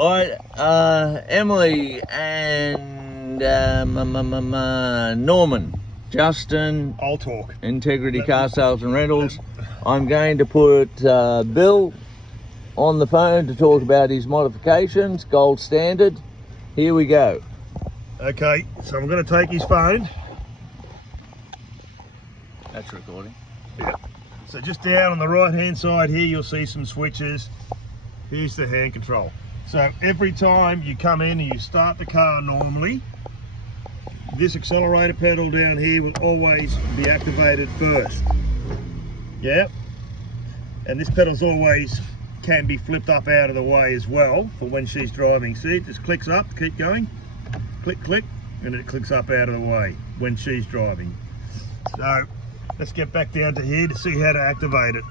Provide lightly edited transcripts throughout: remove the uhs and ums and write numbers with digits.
Alright, Emily and Norman, Justin, I'll talk. Integrity Car Sales and Rentals. I'm going to put Bill on the phone to talk about his modifications, gold standard. Here we go. Okay, so I'm going to take his phone. That's recording. Yeah. So just down on the right hand side here, you'll see some switches. Here's the hand control. So every time you come in and you start the car normally, this accelerator pedal down here will always be activated first. Yeah. And this pedal's always can be flipped up out of the way as well for when she's driving. See, it just clicks up, keep going, click, click, and it clicks up out of the way when she's driving. So let's get back down to here to see how to activate it.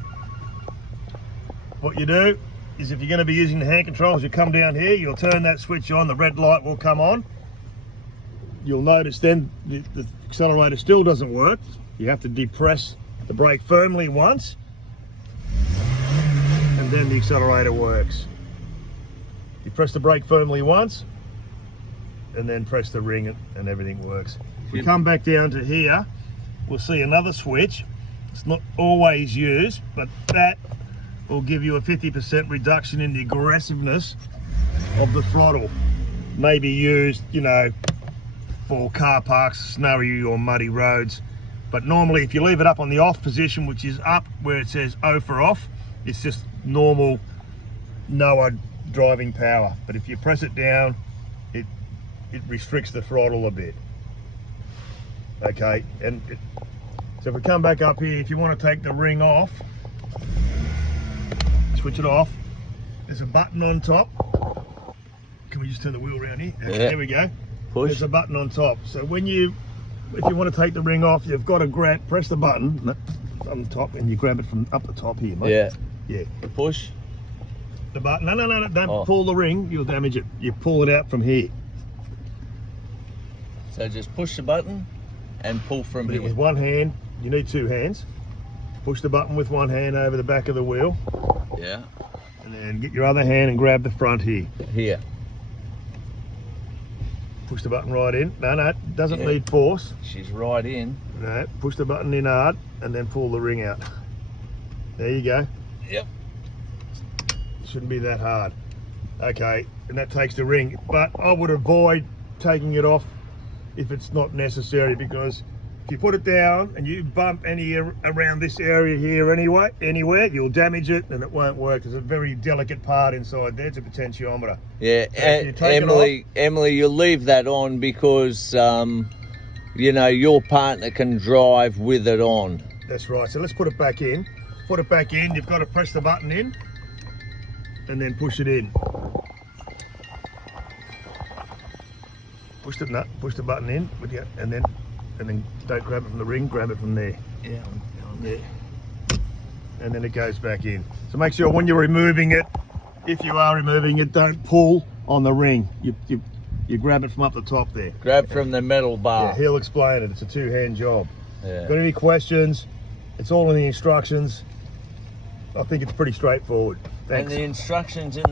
What you do is, if you're going to be using the hand controls, you come down here, you'll turn that switch on, the red light will come on. You'll notice then the accelerator still doesn't work. You have to depress the brake firmly once, and then the accelerator works. You press the brake firmly once, and then press the ring, and everything works. If we come back down to here, we'll see another switch. It's not always used, but that will give you a 50% reduction in the aggressiveness of the throttle. Maybe used, you know, for car parks, snowy or muddy roads. But normally if you leave it up on the off position, which is up where it says O for off, it's just normal NOA driving power. But if you press it down, it restricts the throttle a bit. Okay, so if we come back up here, if you want to take the ring off, switch it off, there's a button on top. Can we just turn the wheel around here? Okay, Yeah. there we go. Push. There's a button on top. So if you want to take the ring off, you've got to press the button on the top, and you grab it from up the top here, mate. Yeah. Yeah. Push. The button. No, don't pull the ring. You'll damage it. You pull it out from here. So just push the button and pull from But here. with one hand, you need two hands. Push the button with one hand over the back of the wheel. Yeah. And then get your other hand and grab the front here. Here. Push the button right in. No, it doesn't Yeah. need force. She's right in. No, push the button in hard and then pull the ring out. There you go. Yep. Shouldn't be that hard. Okay, and that takes the ring. But I would avoid taking it off if it's not necessary, because if you put it down and you bump any around this area here anywhere, you'll damage it and it won't work. There's a very delicate part inside there. It's a potentiometer. Yeah, So if you take Emily, you leave that on because, you know, your partner can drive with it on. That's right. So let's put it back in. Put it back in. You've got to press the button in and then push it in. Push the button in with you, and then don't grab it from the ring. Grab it from there. Yeah. Yeah. And then it goes back in. So make sure when you're removing it, if you are removing it, don't pull on the ring. You grab it from up the top there. Grab from the metal bar. Yeah, he'll explain it. It's a two-hand job. Yeah. Got any questions? It's all in the instructions. I think it's pretty straightforward. Thanks. And the instructions in the